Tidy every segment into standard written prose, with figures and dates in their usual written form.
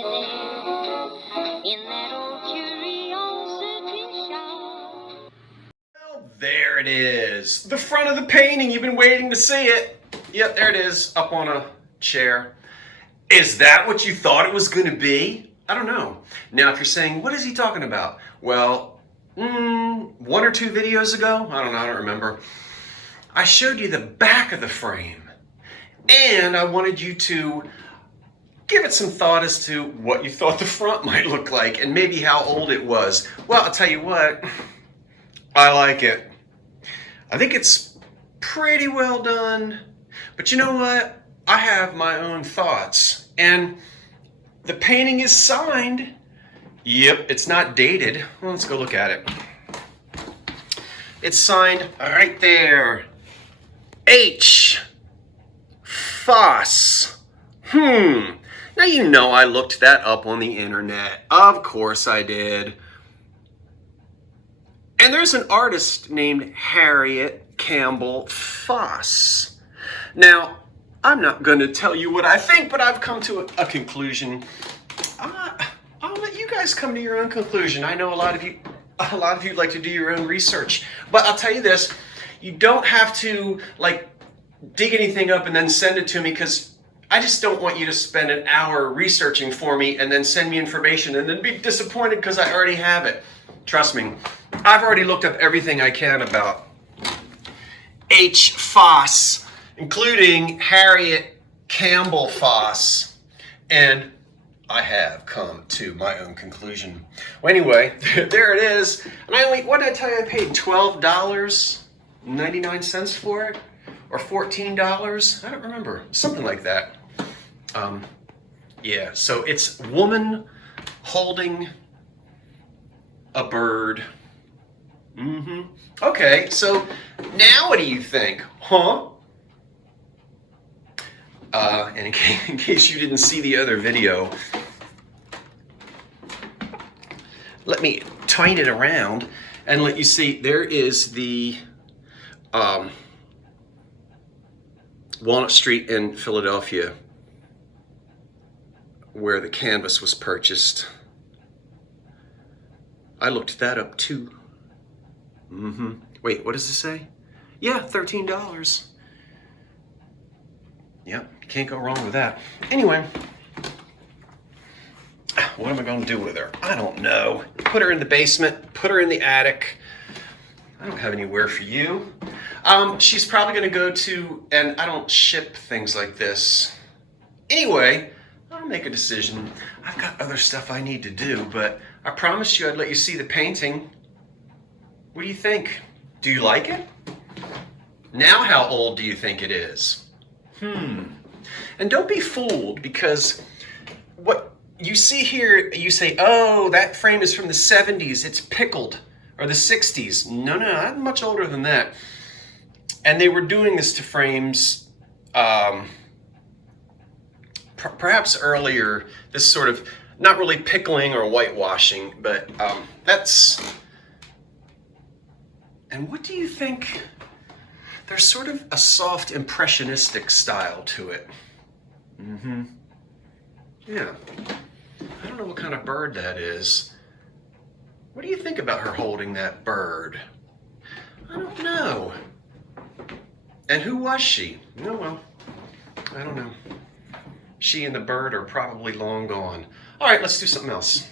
lie there in that old curiosity shop. Well, there it is. The front of the painting. You've been waiting to see it. Yep, there it is, up on a chair. Is that what you thought it was going to be? I don't know. Now, if you're saying, what is he talking about? Well, one or two videos ago, I don't remember, I showed you the back of the frame. And I wanted you to give it some thought as to what you thought the front might look like and maybe how old it was. Well, I'll tell you what, I like it. I think it's pretty well done. But you know what? I have my own thoughts. And the painting is signed. Yep, it's not dated. Well, let's go look at it. It's signed right there. H. Foss. Now you know I looked that up on the internet. Of course I did. And there's an artist named Harriet Campbell Foss. Now, I'm not going to tell you what I think, but I've come to a conclusion. I'll let you guys come to your own conclusion. I know a lot of you like to do your own research, but I'll tell you this: you don't have to dig anything up and then send it to me, because I just don't want you to spend an hour researching for me and then send me information and then be disappointed because I already have it. Trust me, I've already looked up everything I can about H. Foss, including Harriet Campbell Foss, and I have come to my own conclusion. Well, anyway, there it is. And what did I tell you? I paid $12.99 for it, or $14. I don't remember, something like that. Yeah. So it's woman holding a bird. Okay. So now, what do you think? Huh? And in case you didn't see the other video, let me turn it around and let you see. There is the Walnut Street in Philadelphia, where the canvas was purchased. I looked that up too. Wait, what does it say? Yeah, $13. Yep, can't go wrong with that. Anyway, what am I going to do with her? I don't know. Put her in the basement, put her in the attic. I don't have anywhere for you. She's probably going to go to, and I don't ship things like this. Anyway, I'll make a decision. I've got other stuff I need to do, but I promised you I'd let you see the painting. What do you think? Do you like it? Now, how old do you think it is? And don't be fooled, because what you see here, you say, oh, that frame is from the 70s, it's pickled, or the 60s. No, I'm much older than that. And they were doing this to frames perhaps earlier, this sort of, not really pickling or whitewashing, but that's... And what do you think? There's sort of a soft impressionistic style to it. Yeah. I don't know what kind of bird that is. What do you think about her holding that bird? I don't know. And who was she? Oh, well, I don't know. She and the bird are probably long gone. All right, let's do something else.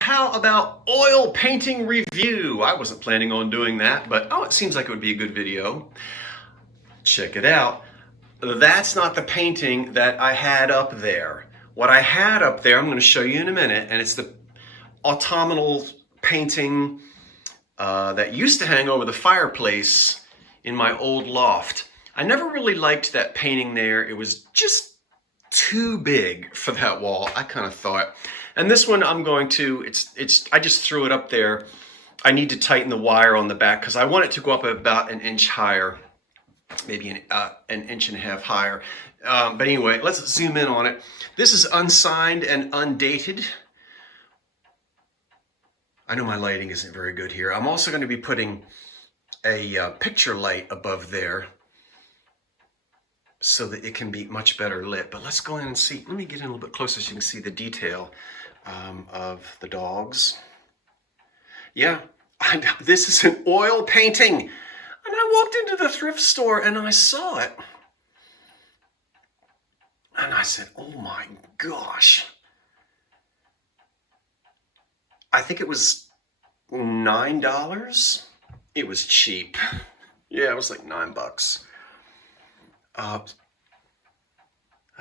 How about oil painting review? I wasn't planning on doing that, but it seems like it would be a good video. Check it out. That's not the painting that I had up there. What I had up there, I'm going to show you in a minute, and it's the autumnal painting that used to hang over the fireplace in my old loft. I never really liked that painting there. It was just too big for that wall, I kind of thought. And this one I'm going to, I just threw it up there. I need to tighten the wire on the back because I want it to go up about an inch higher, maybe an inch and a half higher. But anyway, let's zoom in on it. This is unsigned and undated. I know my lighting isn't very good here. I'm also going to be putting a picture light above there. so that it can be much better lit. But let's go in and see. Let me get in a little bit closer so you can see the detail of the dogs. Yeah, this is an oil painting. And I walked into the thrift store and I saw it. And I said, oh my gosh. I think it was $9. It was cheap. Yeah, it was like $9. I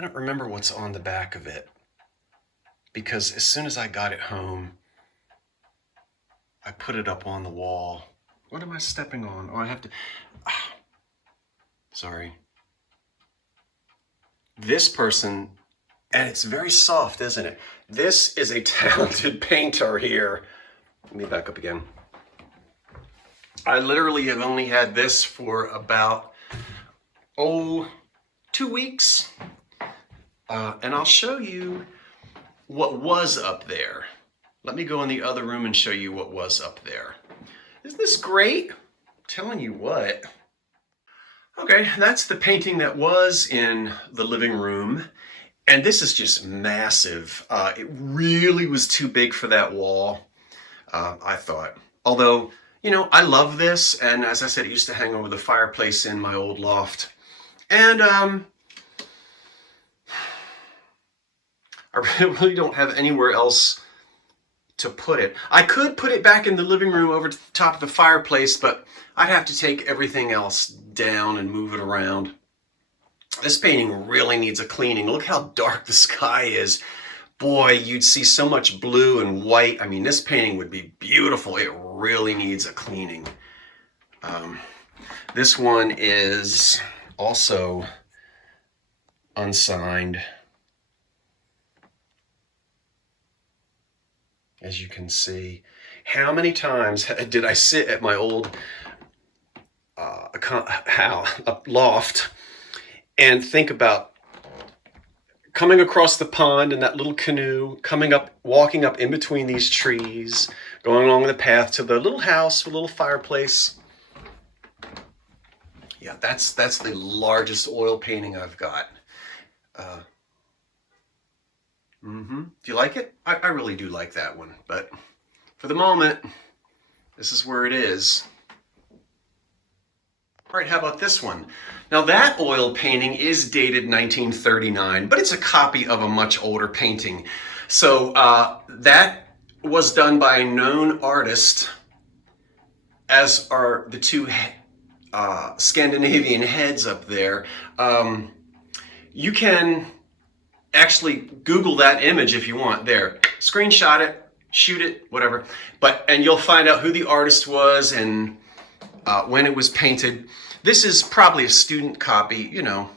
don't remember what's on the back of it, because as soon as I got it home, I put it up on the wall. What am I stepping on? Oh, I have to... Sorry. This person, and it's very soft, isn't it? This is a talented painter here. Let me back up again. I literally have only had this for about, 2 weeks. And I'll show you what was up there. Let me go in the other room and show you what was up there. Isn't this great? I'm telling you what. Okay, that's the painting that was in the living room. And this is just massive. It really was too big for that wall, I thought. Although, you know, I love this. And as I said, it used to hang over the fireplace in my old loft. And I really don't have anywhere else to put it. I could put it back in the living room over the top of the fireplace, but I'd have to take everything else down and move it around. This painting really needs a cleaning. Look how dark the sky is. Boy, you'd see so much blue and white. I mean, this painting would be beautiful. It really needs a cleaning. This one is also unsigned, as you can see. How many times did I sit at my old loft and think about coming across the pond in that little canoe, walking up in between these trees, going along the path to the little house with a little fireplace. Yeah, that's the largest oil painting I've got. Do you like it? I really do like that one, but for the moment, this is where it is. All right, how about this one? Now that oil painting is dated 1939, but it's a copy of a much older painting. So that was done by a known artist, as are the two Scandinavian heads up there. You can actually Google that image if you want. There, screenshot it, shoot it, whatever. And you'll find out who the artist was and when it was painted. This is probably a student copy, you know.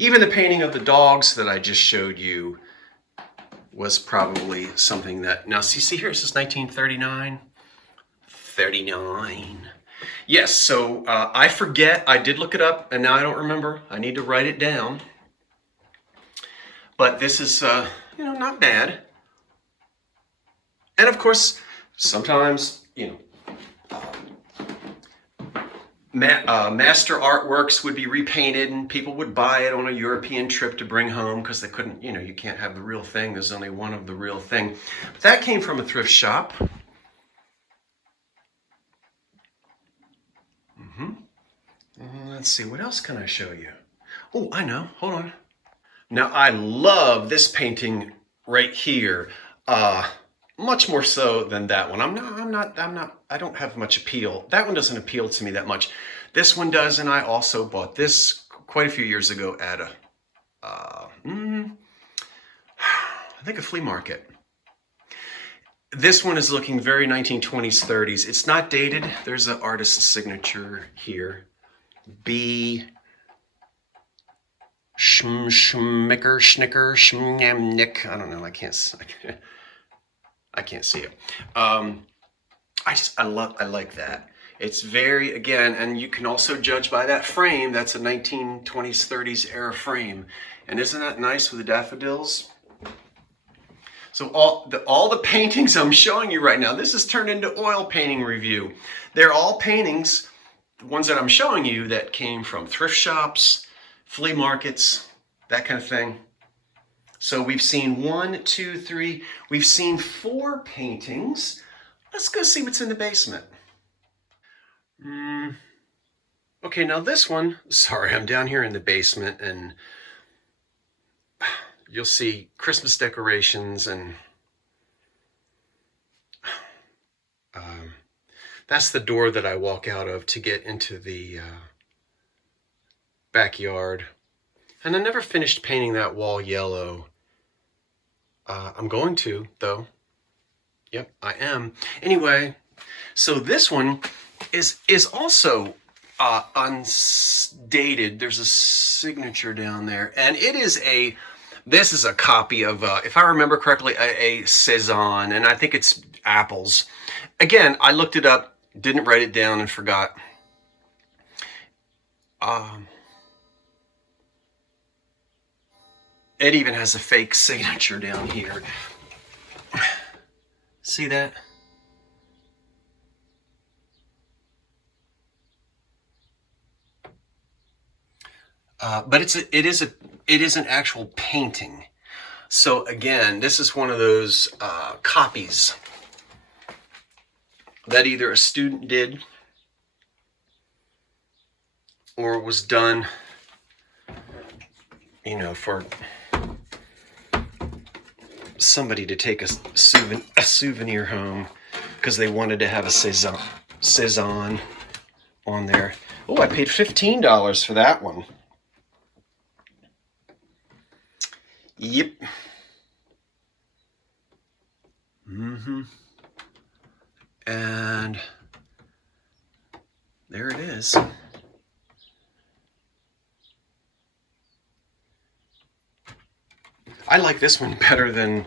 Even the painting of the dogs that I just showed you was probably something that, now see here, it says 1939. 39. Yes, so I forget, I did look it up and now I don't remember. I need to write it down. But this is, you know, not bad. And of course, sometimes, you know, master artworks would be repainted and people would buy it on a European trip to bring home because they couldn't, you know, you can't have the real thing. There's only one of the real thing. But that came from a thrift shop. Let's see, what else can I show you? Oh, I know, hold on. Now I love this painting right here. Much more so than that one. I don't have much appeal. That one doesn't appeal to me that much. This one does, and I also bought this quite a few years ago at I think a flea market. This one is looking very 1920s, 30s. It's not dated. There's an artist's signature here. B. Schmicker, Schnicker, Schmnick. I don't know. I can't see it. I like that. It's very, again, and you can also judge by that frame. That's a 1920s, 30s era frame. And isn't that nice with the daffodils? So all the paintings I'm showing you right now, this is turned into oil painting review. They're all paintings ones that I'm showing you that came from thrift shops, flea markets, that kind of thing. So we've seen 1, 2, 3, we've seen 4 paintings. Let's go see what's in the basement. Okay, now this one, sorry, I'm down here in the basement and you'll see Christmas decorations and that's the door that I walk out of to get into the backyard. And I never finished painting that wall yellow. I'm going to, though. Yep, I am. Anyway, so this one is also undated. There's a signature down there. And this is a copy of, if I remember correctly, a Cezanne. And I think it's apples. Again, I looked it up, didn't write it down, and forgot. It even has a fake signature down here. See that? But it is an actual painting. So again, this is one of those copies that either a student did or was done, for somebody to take a souvenir home because they wanted to have a Cezanne on there. Oh, I paid $15 for that one. Yep. And there it is. I like this one better than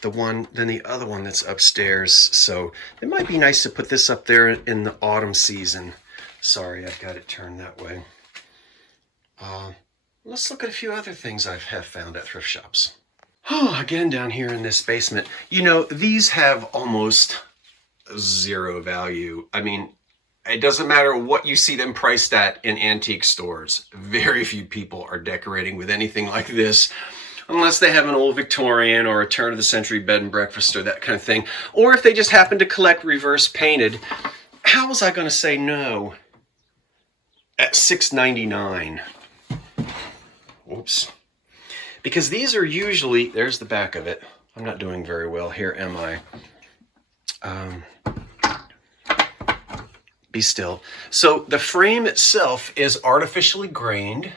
the other one that's upstairs. So it might be nice to put this up there in the autumn season. Sorry, I've got it turned that way. Let's look at a few other things I have found at thrift shops. Oh, again, down here in this basement. These have almost zero value. I mean, it doesn't matter what you see them priced at in antique stores. Very few people are decorating with anything like this, unless they have an old Victorian or a turn of the century bed and breakfast or that kind of thing. Or if they just happen to collect reverse painted. How was I going to say no at $6.99? Whoops. Because these are usually, there's the back of it. I'm not doing very well here, am I? Be still. So the frame itself is artificially grained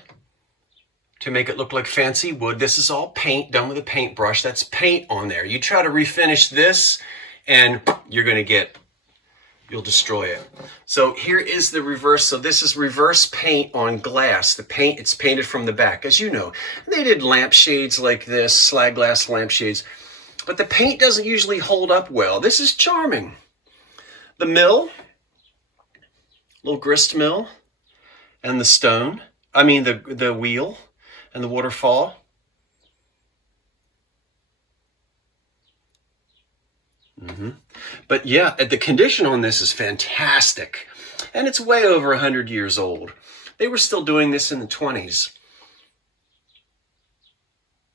to make it look like fancy wood. This is all paint done with a paintbrush. That's paint on there. You try to refinish this and you'll destroy it. So here is the reverse. So this is reverse paint on glass. It's painted from the back. As you know, they did lampshades like this, slag glass lampshades, but the paint doesn't usually hold up well. This is charming. The mill, little grist mill, and the stone, the wheel and the waterfall. But yeah, the condition on this is fantastic. And it's way over 100 years old. They were still doing this in the 20s.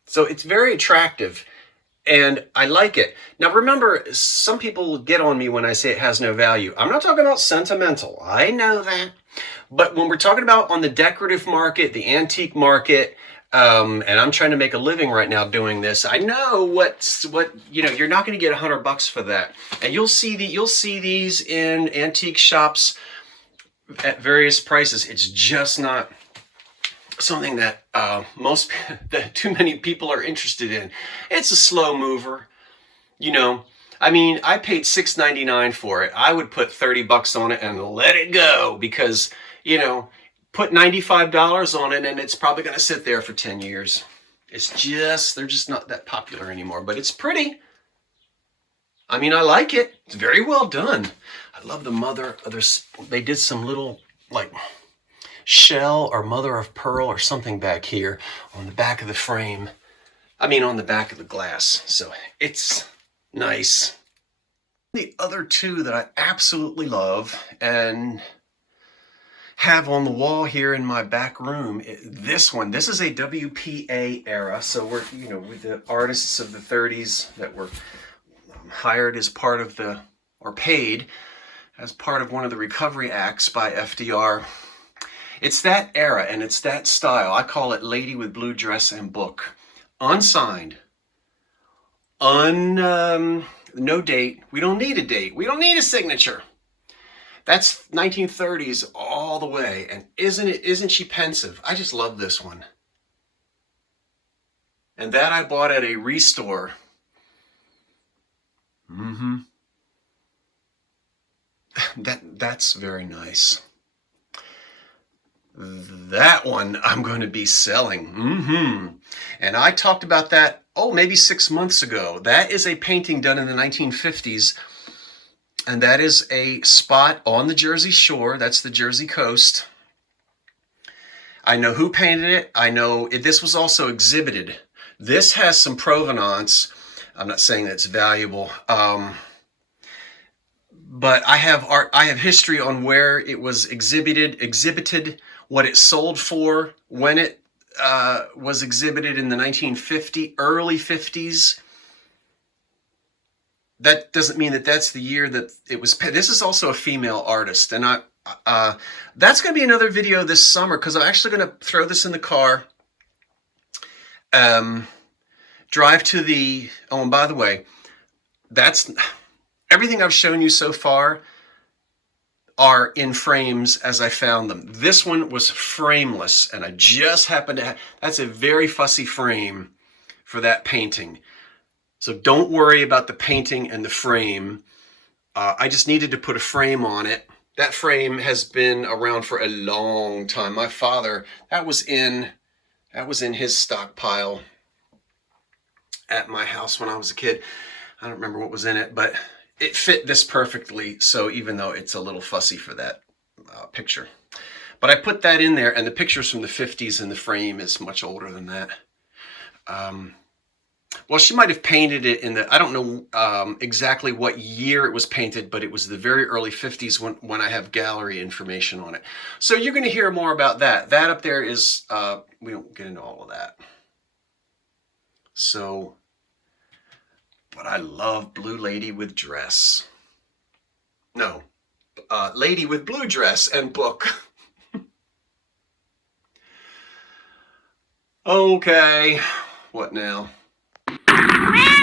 So it's very attractive and I like it. Now remember, some people get on me when I say it has no value. I'm not talking about sentimental. I know that. But when we're talking about on the decorative market, the antique market, and I'm trying to make a living right now doing this, I know you're not going to get $100 for that. And you'll see these in antique shops at various prices. It's just not something that that too many people are interested in. It's a slow mover. I paid $6.99 for it. I would put $30 on it and let it go because, put $95 on it and it's probably going to sit there for 10 years. They're just not that popular anymore, but it's pretty. I like it. It's very well done. I love the mother. They did some little shell or mother of pearl or something back here on the back of the frame. On the back of the glass. So it's nice. The other two that I absolutely love, and have on the wall here in my back room. This is a WPA era. So we're, with the artists of the 30s that were hired as part of or paid as part of one of the recovery acts by FDR. It's that era and it's that style. I call it Lady with Blue Dress and Book. Unsigned. No date. We don't need a date. We don't need a signature. That's 1930s all the way. And isn't she pensive? I just love this one. And that I bought at a restore. That's very nice. That one I'm going to be selling. And I talked about that, maybe 6 months ago. That is a painting done in the 1950s. And that is a spot on the Jersey Shore. That's the Jersey coast. I know who painted it. I know this was also exhibited. This has some provenance. I'm not saying that's valuable. But I have history on where it was exhibited, what it sold for, when it was exhibited in the early 50s. That doesn't mean that that's the year that it was. This is also a female artist, and that's going to be another video this summer because I'm actually going to throw this in the car. Drive to the. Oh, and by the way, that's everything I've shown you so far are in frames as I found them. This one was frameless, and I just happened to have. That's a very fussy frame for that painting. So don't worry about the painting and the frame. I just needed to put a frame on it. That frame has been around for a long time. My father, that was in his stockpile at my house when I was a kid. I don't remember what was in it, but it fit this perfectly. So even though it's a little fussy for that picture, but I put that in there, and the picture's from the 50s, and the frame is much older than that. Well, she might have painted it I don't know exactly what year it was painted, but it was the very early 50s when I have gallery information on it. So you're going to hear more about that. That up there is, we don't get into all of that. So, but I love Blue Lady with Dress. No, Lady with Blue Dress and Book. Okay, what now? Meow.